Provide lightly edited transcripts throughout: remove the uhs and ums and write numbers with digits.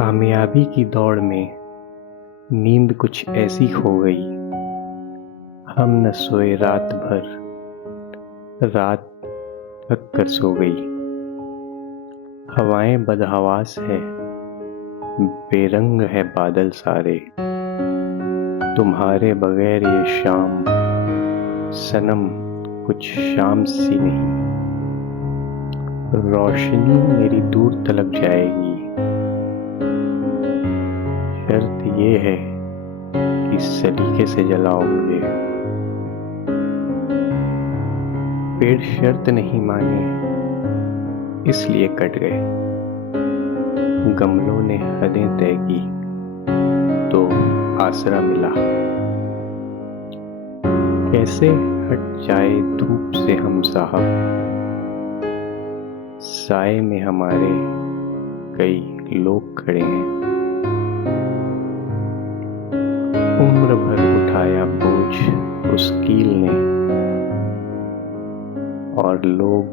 कामयाबी की दौड़ में नींद कुछ ऐसी खो गई। हम न सोए रात भर, रात थक कर सो गई। हवाएं बदहवास है, बेरंग है बादल सारे। तुम्हारे बगैर ये शाम सनम कुछ शाम सी नहीं। रोशनी मेरी दूर तलक जाएगी। शर्त ये है कि सलीके से जलाओ मुझे। पेड़ शर्त नहीं माने इसलिए कट गए। गमलों ने हदें तय की तो आसरा मिला। कैसे हट जाए धूप से हम साहब, साए में हमारे कई लोग खड़े हैं। उम्र भर उठाया बोझ उस कील ने, और लोग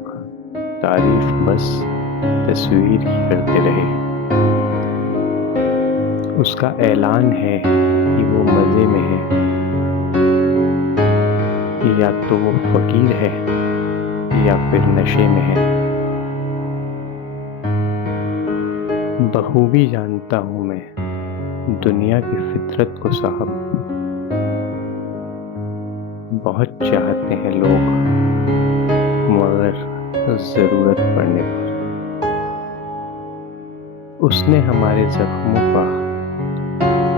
तारीफ बस तस्वीर ही करते रहे। उसका ऐलान है कि वो मजे में है, या तो वो फकीर है या फिर नशे में है। बखूबी जानता हूँ मैं दुनिया की फितरत को साहब। बहुत चाहते हैं लोग मगर जरूरत पड़ने पर। उसने हमारे जख्मों का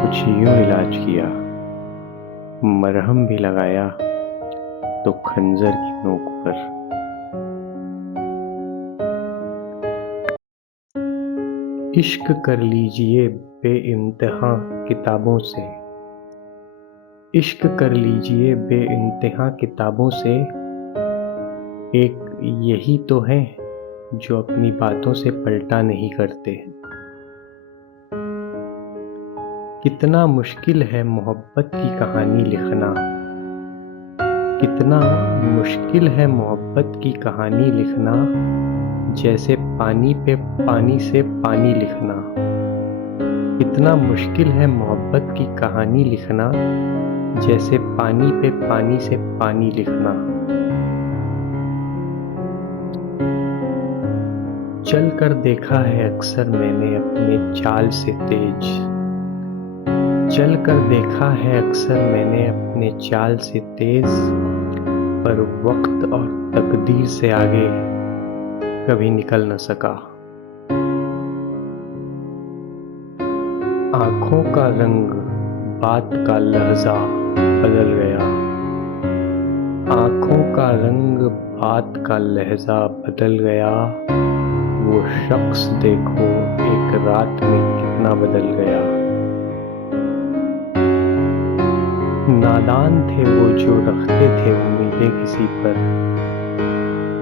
कुछ यूं इलाज किया, मरहम भी लगाया तो खंजर की नोक पर। इश्क कर लीजिए बेइंतहा किताबों से, इश्क कर लीजिए बेइंतहा किताबों से। एक यही तो है जो अपनी बातों से पलटा नहीं करते। कितना मुश्किल है मोहब्बत की कहानी लिखना, कितना मुश्किल है मोहब्बत की कहानी लिखना। जैसे पानी पे पानी से पानी लिखना। कितना मुश्किल है मोहब्बत की कहानी लिखना, जैसे पानी पे पानी से पानी लिखना। चल कर देखा है अक्सर मैंने अपने चाल से तेज, चल कर देखा है अक्सर मैंने अपने चाल से तेज। पर वक्त और तकदीर से आगे कभी निकल न सका। आंखों का रंग बात का लहजा बदल गया। आंखों का रंग बात का लहजा बदल गया। वो शख्स देखो एक रात में कितना बदल गया। नादान थे वो जो रखते थे उम्मीदें किसी पर,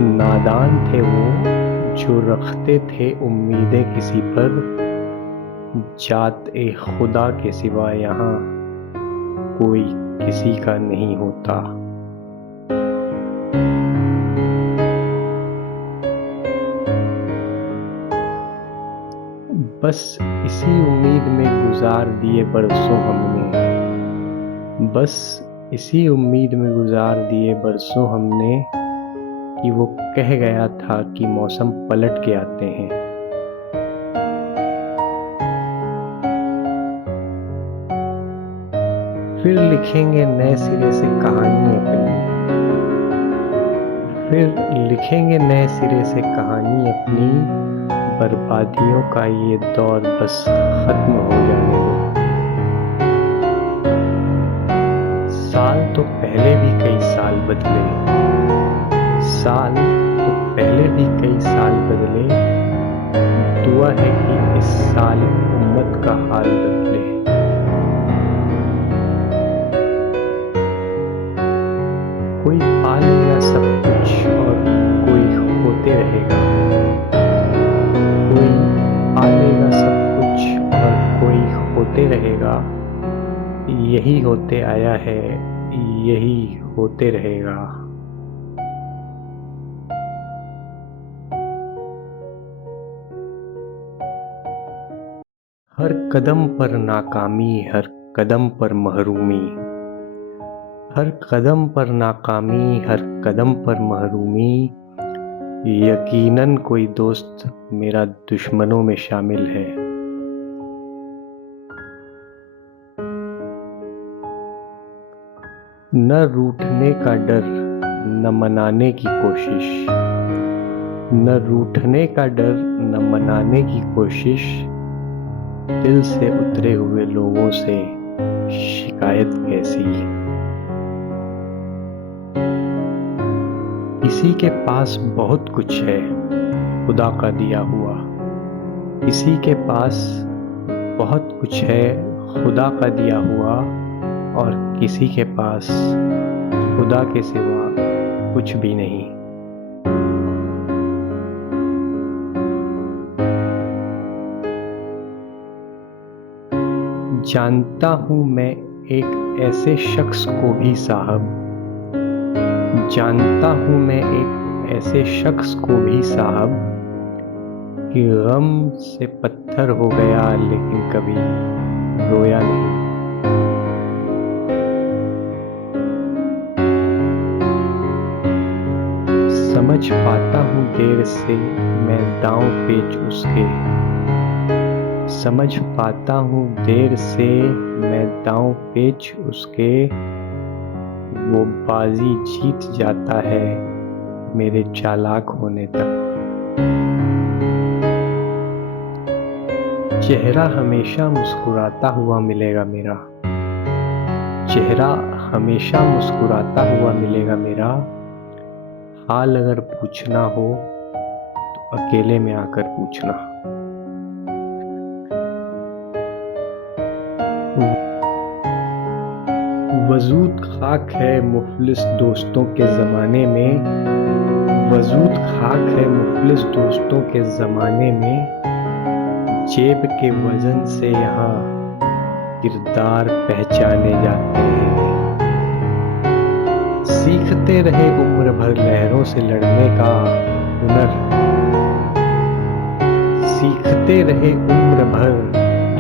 नादान थे वो जो रखते थे उम्मीदें किसी पर। जात ए खुदा के सिवा यहाँ कोई किसी का नहीं होता। बस इसी उम्मीद में गुजार दिए बरसों हमने, बस इसी उम्मीद में गुजार दिए बरसों हमने, कि वो कह गया था कि मौसम पलट के आते हैं। फिर लिखेंगे नए सिरे से कहानी अपनी, फिर लिखेंगे नए सिरे से कहानी अपनी। बर्बादियों का ये दौर बस खत्म हो जाने दो। साल तो पहले भी कई साल बदले, साल तो पहले भी कई साल बदले। दुआ है कि इस साल उम्मत का हाल बदले। कोई पालेगा सब कुछ और कोई होते रहेगा, कोई पालेगा सब कुछ और कोई होते रहेगा। यही होते आया है, यही होते रहेगा। हर कदम पर नाकामी, हर कदम पर महरूमी, हर कदम पर नाकामी, हर कदम पर महरूमी। यकीनन कोई दोस्त मेरा दुश्मनों में शामिल है। न रूठने का डर, न मनाने की कोशिश, न रूठने का डर, न मनाने की कोशिश। दिल से उतरे हुए लोगों से शिकायत कैसी। किसी के पास बहुत कुछ है खुदा का दिया हुआ, किसी के पास बहुत कुछ है खुदा का दिया हुआ, और किसी के पास खुदा के सिवा कुछ भी नहीं। जानता हूँ मैं एक ऐसे शख्स को भी साहब, जानता हूँ मैं एक ऐसे शख्स को भी साहब, कि गम से पत्थर हो गया लेकिन कभी रोया नहीं। समझ पाता हूँ देर से मैं दांव पेच उसके, समझ पाता हूँ देर से मैं दांव पेच उसके। वो बाजी जीत जाता है मेरे चालाक होने तक। चेहरा हमेशा मुस्कुराता हुआ मिलेगा मेरा, चेहरा हमेशा मुस्कुराता हुआ मिलेगा मेरा। हाल अगर पूछना हो तो अकेले में आकर पूछना। वजूद खाक है मुफलिस दोस्तों के ज़माने में, वजूद खाक है मुफलिस दोस्तों के ज़माने में। जेब के वजन से यहाँ किरदार पहचाने जाते हैं। सीखते रहे उम्र भर लहरों से लड़ने का हुनर, सीखते रहे उम्र भर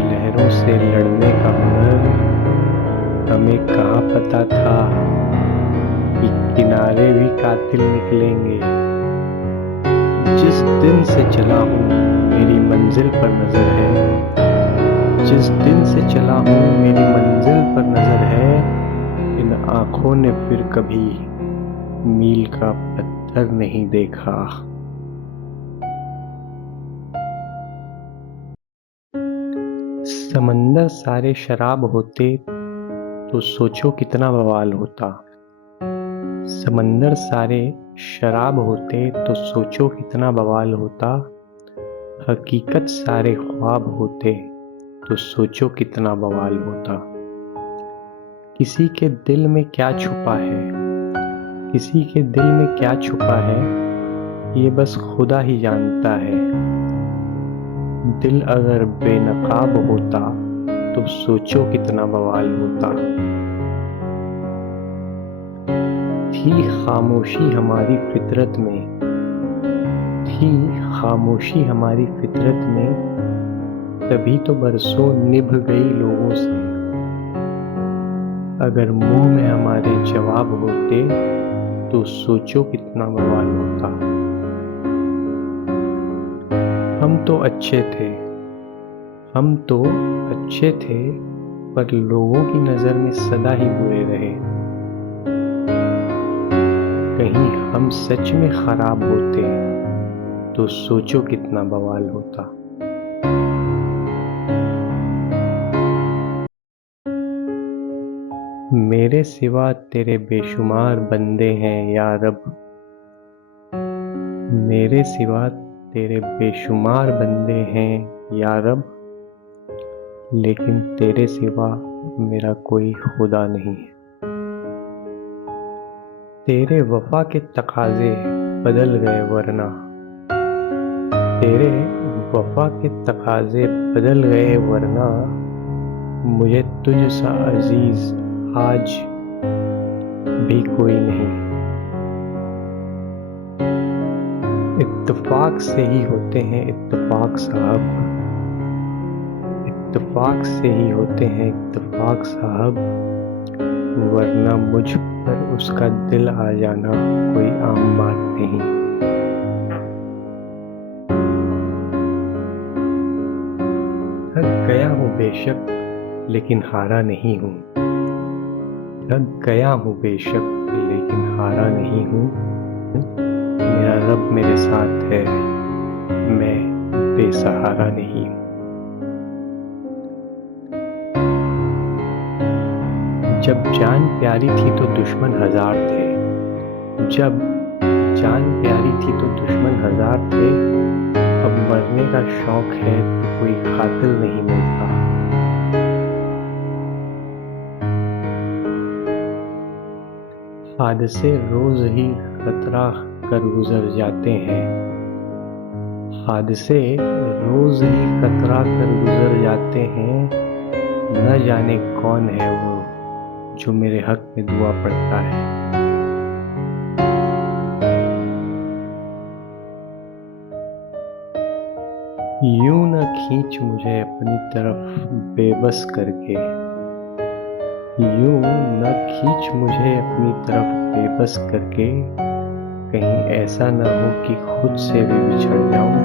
लहरों से लड़ने का हुनर। हमें कहाँ पता था कि किनारे भी कातिल निकलेंगे। जिस दिन से चला हूँ मेरी मंजिल पर नजर है, जिस दिन से चला हूँ मेरी मंजिल पर नजर है। इन आँखों ने फिर कभी मील का पत्थर नहीं देखा। समंदर सारे शराब होते तो सोचो कितना बवाल होता। समंदर सारे शराब होते तो सोचो कितना बवाल होता। हकीकत सारे ख्वाब होते तो सोचो कितना बवाल होता। किसी के दिल में क्या छुपा है, किसी के दिल में क्या छुपा है, ये बस खुदा ही जानता है। दिल अगर बेनकाब होता तो सोचो कितना बवाल होता। थी खामोशी हमारी फितरत में, थी खामोशी हमारी फितरत में, तभी तो बरसों निभ गई लोगों से। अगर मुंह में हमारे जवाब होते तो सोचो कितना बवाल होता। हम तो अच्छे थे, हम तो अच्छे थे, पर लोगों की नजर में सदा ही बुरे रहे। कहीं हम सच में खराब होते तो सोचो कितना बवाल होता। मेरे सिवा तेरे बेशुमार बंदे हैं या रब, मेरे सिवा तेरे बेशुमार बंदे हैं या रब, लेकिन तेरे सिवा मेरा कोई खुदा नहीं है। तेरे वफा के तकाजे बदल गए वरना, तेरे वफा के तकाजे बदल गए वरना। मुझे तुझसा अजीज आज भी कोई नहीं। इत्तेफाक से ही होते हैं इत्तेफाक साहब, इत्तेफाक से ही होते हैं इत्तेफाक साहब, वरना मुझ पर उसका दिल आ जाना कोई आम बात नहीं। थक गया हूँ बेशक लेकिन हारा नहीं हूँ, थक गया हूँ बेशक लेकिन हारा नहीं हूँ। मेरा रब मेरे साथ है, मैं बेसहारा नहीं हूँ। जब जान प्यारी थी तो दुश्मन हजार थे, जब जान प्यारी थी तो दुश्मन हजार थे। अब मरने का शौक है तो कोई कातिल नहीं मिलता। हादसे रोज ही खतरा कर गुजर जाते हैं, हादसे रोज ही खतरा कर गुजर जाते हैं। न जाने कौन है वो जो मेरे हक में दुआ पड़ता है। यूं न खींच मुझे अपनी तरफ बेबस करके, यूं न खींच मुझे अपनी तरफ बेबस करके। कहीं ऐसा न हो कि खुद से भी बिछड़ जाऊं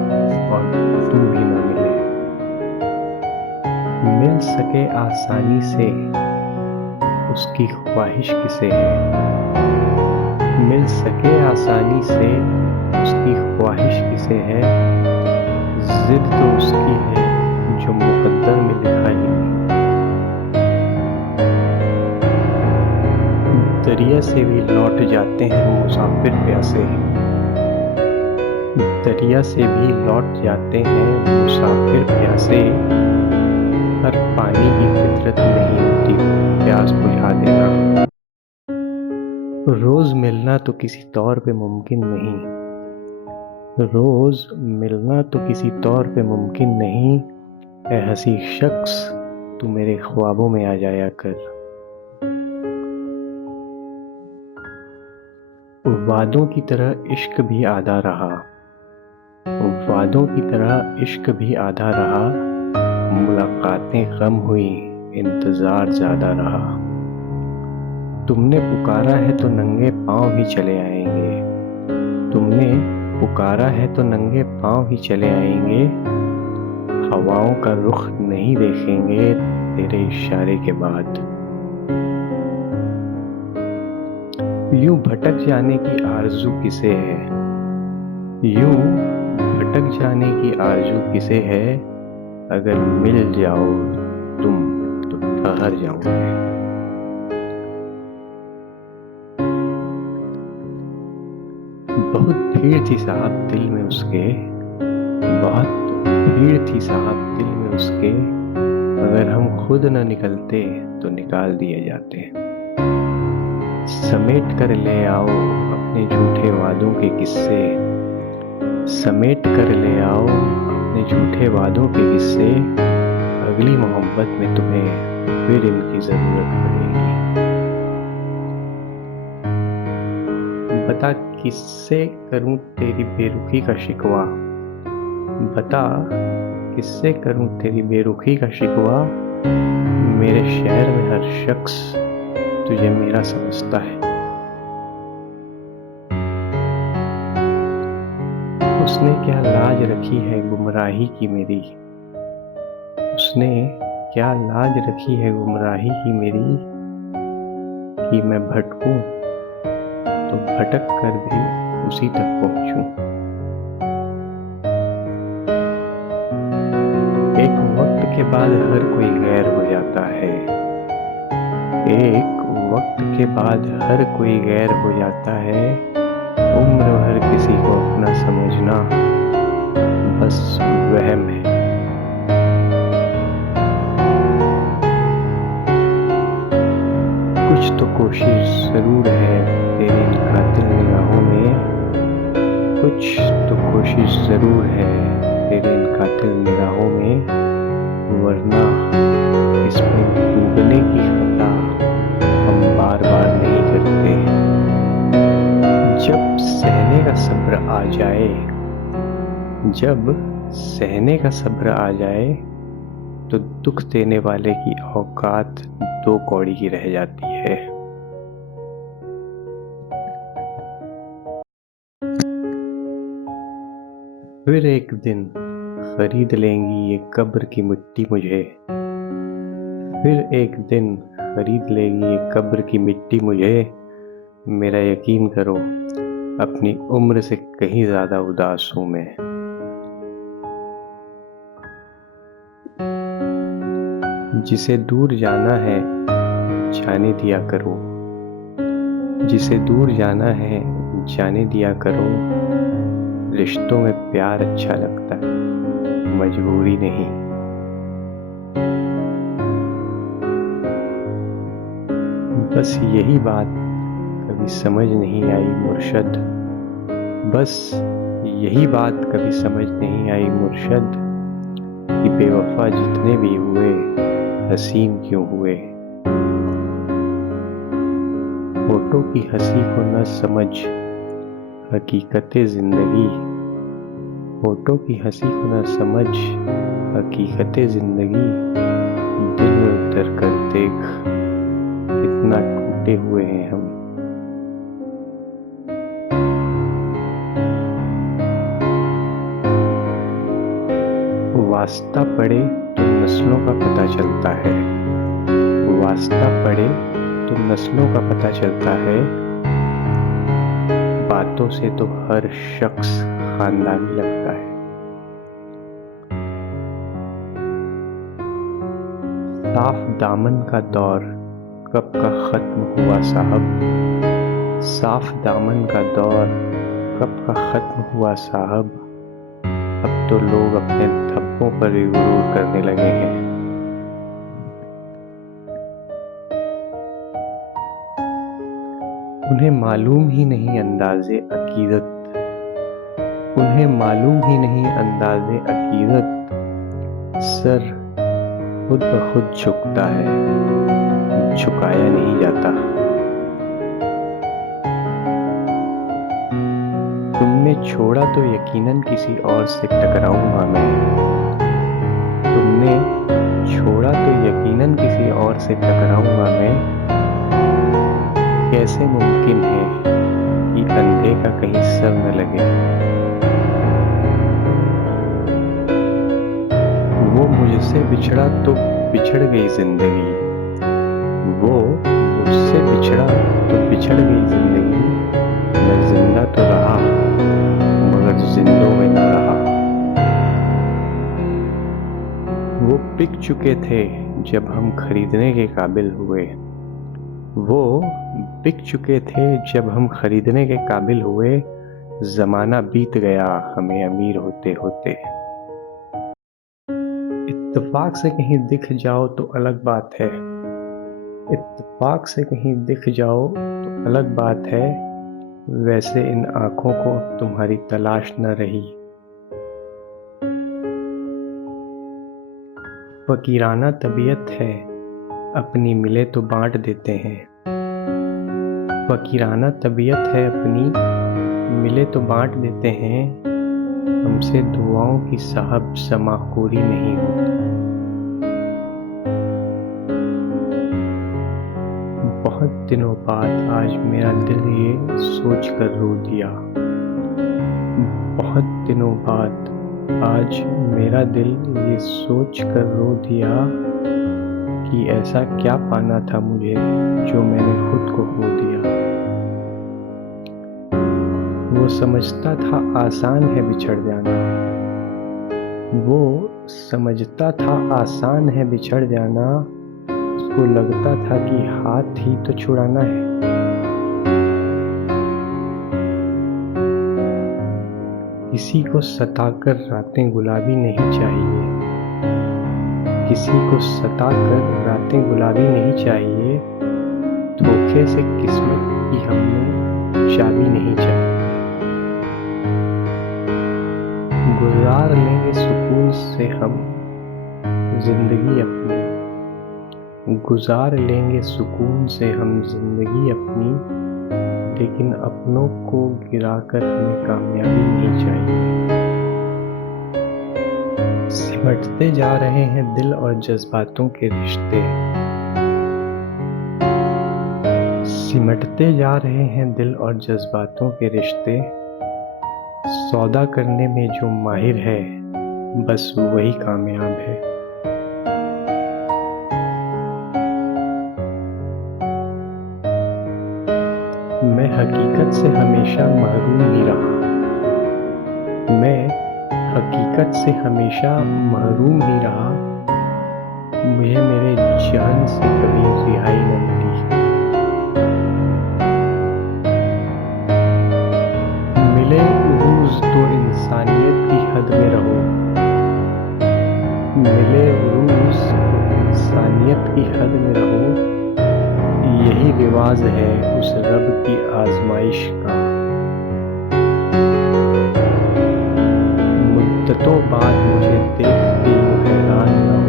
और तू भी न मिले। मिल सके आसानी से उसकी ख्वाहिश किसे है, मिल सके आसानी से उसकी ख्वाहिश किसे है। जिद तो उसकी है जो मुकद्दर में लिखा ही नहीं। दरिया से भी लौट जाते हैं मुसाफिर प्यासे, दरिया से भी लौट जाते हैं मुसाफिर प्यासे। हर पानी की फितरत नहीं होती प्यास बुझा देना। रोज मिलना तो किसी तौर पे मुमकिन नहीं, रोज मिलना तो किसी तौर पे मुमकिन नहीं। ऐ हंसी शख्स तू मेरे ख्वाबों में आ जाया कर। वादों की तरह इश्क भी आधा रहा, वादों की तरह इश्क भी आधा रहा। मुलाकातें कम हुई इंतजार ज्यादा रहा। तुमने पुकारा है तो नंगे पांव भी चले आएंगे, तुमने पुकारा है तो नंगे पांव ही चले आएंगे। हवाओं का रुख नहीं देखेंगे तेरे इशारे के बाद। यूं भटक जाने की आरज़ू किसे है, यूं भटक जाने की आरज़ू किसे है। अगर मिल जाओ तुम तो ठहर जाओगे। बहुत भीड़ थी साहब दिल में उसके, बहुत भीड़ थी साहब दिल में उसके। अगर हम खुद न निकलते तो निकाल दिए जाते। समेट कर ले आओ अपने झूठे वादों के किस्से, समेट कर ले आओ अपने झूठे वादों के किस्से। अगली मोहब्बत में तुम्हें फिर इनकी जरूरत पड़ेगी। बता किससे करूं तेरी बेरुखी का शिकवा, बता किससे करूं तेरी बेरुखी का शिकवा। मेरे शहर में हर शख्स तुझे मेरा समझता है। उसने क्या लाज रखी है गुमराही की मेरी, उसने क्या लाज रखी है गुमराही की मेरी। कि मैं भटकूं तो भटक कर भी उसी तक पहुंचूं। एक वक्त के बाद हर कोई गैर हो जाता है, एक वक्त के बाद हर कोई गैर हो जाता है। उम्र भर किसी को अपना समझना बस वहम है। कुछ तो कोशिश जरूर है तेरी इन कातिल निगाहों में, कुछ तो कोशिश जरूर है तेरी इन कातिल निगाहों में। वरना इसमें डूबने की खता हम बार बार नहीं करते। जब सहने का सब्र आ जाए, जब सहने का सब्र आ जाए। तो दुख देने वाले की औकात 2 कौड़ी की रह जाती है। फिर एक दिन खरीद लेंगी ये कब्र की मिट्टी मुझे, फिर एक दिन खरीद लेगी ये कब्र की मिट्टी मुझे। मेरा यकीन करो, अपनी उम्र से कहीं ज्यादा उदास हूं मैं। जिसे दूर जाना है जाने दिया करो, जिसे दूर जाना है जाने दिया करो। रिश्तों में प्यार अच्छा लगता है, मजबूरी नहीं। बस यही बात कभी समझ नहीं आई मुर्शद, बस यही बात कभी समझ नहीं आई मुर्शद, कि बेवफा जितने भी हुए हसीन क्यों हुए। होठों की हंसी को न समझ हकीकते जिंदगी, होठों की हंसी को न समझ हकीकते जिंदगी। दिल में उतर कर देख कितना टूटे हुए हैं हम। वास्ता पड़े तो नस्लों का पता चलता है, वास्ता पड़े तो नस्लों का पता चलता है। बातों से तो हर शख्स खानदानी लगता है। साफ दामन का दौर कब का खत्म हुआ साहब, साफ दामन का दौर कब का खत्म हुआ साहब। अब तो लोग अपने धब्बों पर भी गुरूर करने लगे हैं। उन्हें मालूम ही नहीं अंदाज़े अकीदत, उन्हें मालूम ही नहीं अंदाज़े अकीदत। सर खुद ब खुद झुकता है, झुकाया नहीं जाता। तुमने छोड़ा तो यकीनन किसी और से टकराऊंगा मैं, तुमने छोड़ा तो यकीनन किसी और से टकराऊंगा मैं। कैसे मुमकिन है कि अंधे का कहीं सर न लगे। वो मुझसे बिछड़ा तो बिछड़ गई जिंदगी, वो मुझसे बिछड़ा तो बिछड़ गई जिंदगी। मैं जिंदा तो रहा मगर जिंदों में न रहा। वो बिक चुके थे जब हम खरीदने के काबिल हुए, वो बिक चुके थे जब हम खरीदने के काबिल हुए। जमाना बीत गया हमें अमीर होते होते। इत्तेफाक से कहीं दिख जाओ तो अलग बात है, इत्तेफाक से कहीं दिख जाओ तो अलग बात है। वैसे इन आंखों को तुम्हारी तलाश न रही। फकीराना तबीयत है अपनी मिले तो बांट देते हैं, फकीराना तबीयत है अपनी मिले तो बांट देते हैं। हमसे दुआओं की साहब समाखोरी नहीं होती। बहुत दिनों बाद आज मेरा दिल ये सोच कर रो दिया, बहुत दिनों बाद आज मेरा दिल ये सोच कर रो दिया कि ऐसा क्या पाना था मुझे जो मैंने खुद को खो दिया। वो समझता था आसान है बिछड़ जाना, वो समझता था आसान है बिछड़ जाना। उसको लगता था कि हाथ ही तो छुड़ाना है। किसी को सताकर रातें गुलाबी नहीं चाहिए, किसी को सताकर रातें गुलाबी नहीं चाहिए। धोखे से किस्मत की हमें चाबी नहीं चाहिए। गुजार लेंगे सुकून से हम जिंदगी अपनी, गुजार लेंगे सुकून से हम जिंदगी अपनी। लेकिन अपनों को गिराकर हमें कामयाबी नहीं चाहिए। सिमटते जा रहे हैं दिल और जज्बातों के रिश्ते, सिमटते जा रहे हैं दिल और जज्बातों के रिश्ते। सौदा करने में जो माहिर है बस वही कामयाब है। मैं हकीकत से हमेशा महरूम ही रहा, मैं हकीकत से हमेशा महरूम ही रहा। मुझे मेरे जान से कभी रिहाई न मिली। मिले उरूज तो इंसानियत की हद में रहो, मिले उरूज तो इंसानियत की हद में रहो। यही रिवाज है उस रब की आजमाइश का। मुद्दतों बाद मुझे देख के यूं हैरान न हो,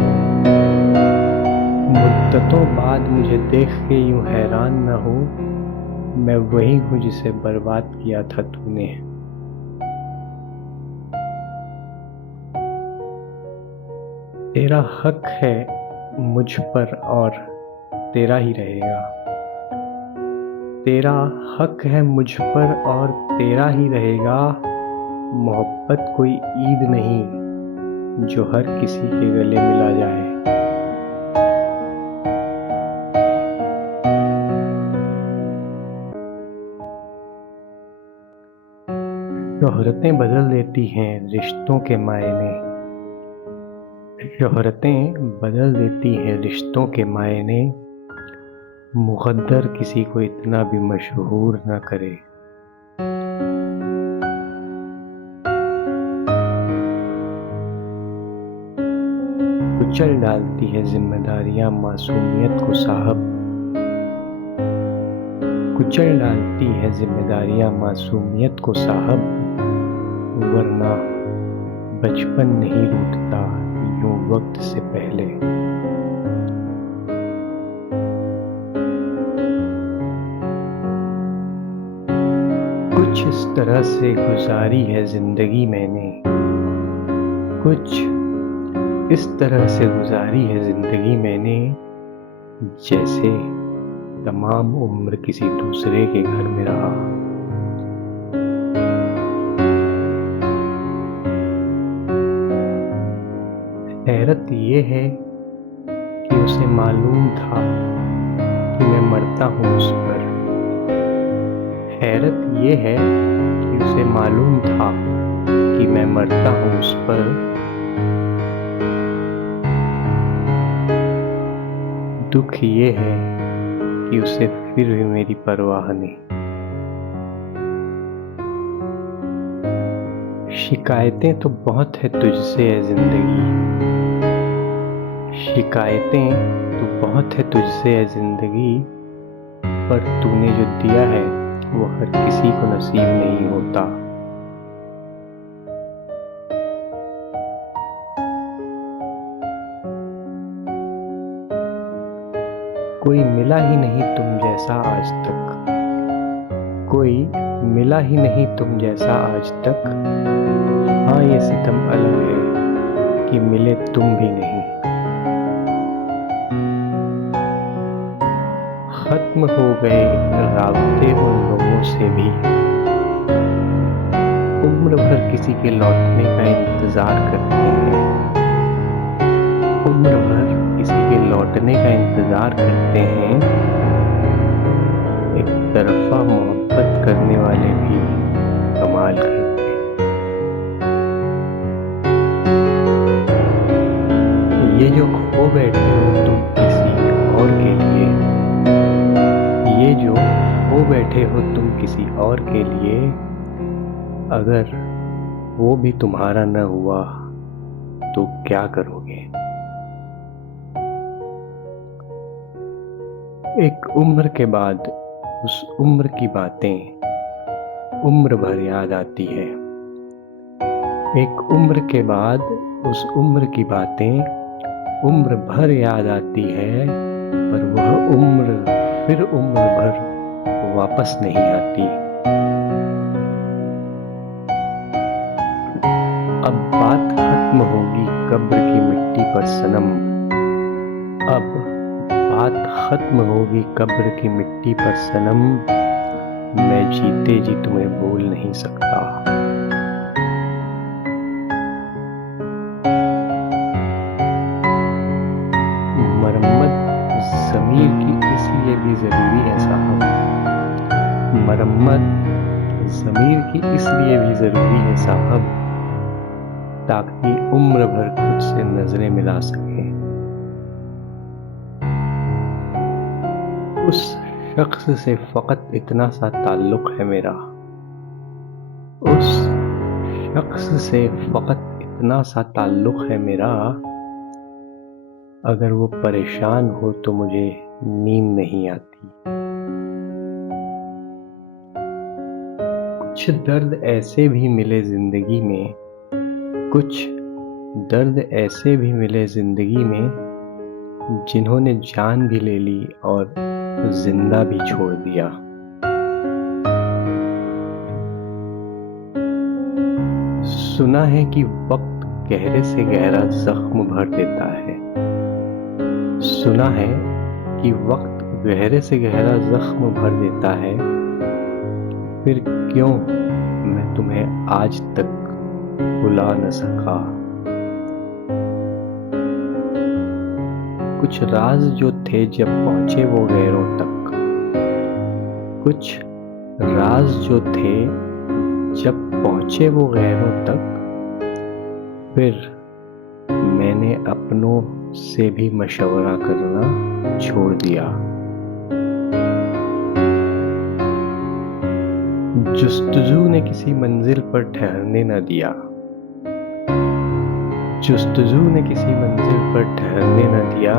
मुद्दतों बाद मुझे देख के यूं हैरान न हो। मैं वही हूँ जिसे बर्बाद किया था तूने। तेरा हक है मुझ पर और तेरा ही रहेगा, तेरा हक है मुझ पर और तेरा ही रहेगा। मोहब्बत कोई ईद नहीं जो हर किसी के गले मिला जाए। शोहरतें बदल देती हैं रिश्तों के मायने, शोहरतें बदल देती हैं रिश्तों के मायने। मुक़द्दर किसी को इतना भी मशहूर न करे। कुचल डालती है जिम्मेदारियां मासूमियत को साहब, कुचल डालती है जिम्मेदारियां मासूमियत को साहब। वरना बचपन नहीं रूठता यूं वक्त से पहले। कुछ इस तरह से गुजारी है जिंदगी मैंने, कुछ इस तरह से गुजारी है जिंदगी मैंने। जैसे तमाम उम्र किसी दूसरे के घर में रहा। हैरत ये है कि उसे मालूम था कि मैं मरता हूँ उस पर। हैरत ये है कि उसे मालूम था कि मैं मरता हूँ उस पर। दुख ये है कि उसे फिर भी मेरी परवाह नहीं। शिकायतें तो बहुत है तुझसे है जिंदगी, शिकायतें तो बहुत है तुझसे है जिंदगी। पर तूने जो दिया है वो हर किसी को नसीब नहीं होता। कोई मिला ही नहीं तुम जैसा आज तक, कोई मिला ही नहीं तुम जैसा आज तक। हाँ ये सितम अलग है कि मिले तुम भी नहीं। खत्म हो गए राब्ते उन लोगों से भी, उम्र भर किसी के लौटने का इंतजार करते हैं। उम्र भर किसी के लौटने का इंतजार करते हैं। एक तरफा मोहब्बत करने वाले भी कमाल करते हैं। ये जो खो बैठे हो तुम किसी और के लिए, ये जो खो बैठे हो तुम किसी और के लिए। अगर वो भी तुम्हारा न हुआ तो क्या करोगे। एक उम्र के बाद उस उम्र की बातें उम्र भर याद आती है। एक उम्र के बाद उस उम्र की बातें उम्र भर याद आती है। पर वह उम्र फिर उम्र भर वापस नहीं आती। अब बात खत्म होगी कब्र की मिट्टी पर सनम। अब बात खत्म होगी कब्र की मिट्टी पर सनम। मैं जीते जी तुम्हें भूल नहीं सकता। मरम्मत ज़मीर की इसलिए भी ज़रूरी है साहब। मरम्मत ज़मीर की इसलिए भी ज़रूरी है साहब, ताकि उम्र भर खुद से नजरें मिला सकें। उस शख्स से फ़कत इतना सा ताल्लुक़ है मेरा। उस शख्स से फ़कत इतना सा ताल्लुक़ है मेरा, अगर वो परेशान हो तो मुझे नींद नहीं आती। कुछ दर्द ऐसे भी मिले ज़िंदगी में, कुछ दर्द ऐसे भी मिले ज़िंदगी में, जिन्होंने जान भी ले ली और जिंदा भी छोड़ दिया। सुना है कि वक्त गहरे से गहरा जख्म भर देता है। सुना है कि वक्त गहरे से गहरा जख्म भर देता है। फिर क्यों मैं तुम्हें आज तक भुला न सका। कुछ राज जो थे जब पहुंचे वो गैरों तक, कुछ राज जो थे जब पहुंचे वो गैरों तक, फिर मैंने अपनों से भी मशवरा करना छोड़ दिया। जुस्तजू ने किसी मंजिल पर ठहरने न दिया। जुस्तजू ने किसी मंजिल पर ठहरने न दिया।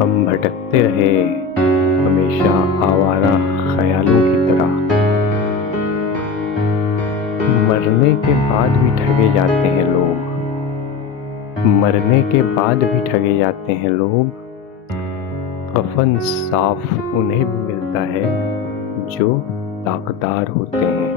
हम भटकते रहे हमेशा आवारा ख्यालों की तरह। मरने के बाद भी ठगे जाते हैं लोग। मरने के बाद भी ठगे जाते हैं लोग। कफन साफ उन्हें भी मिलता है जो ताकतदार होते हैं।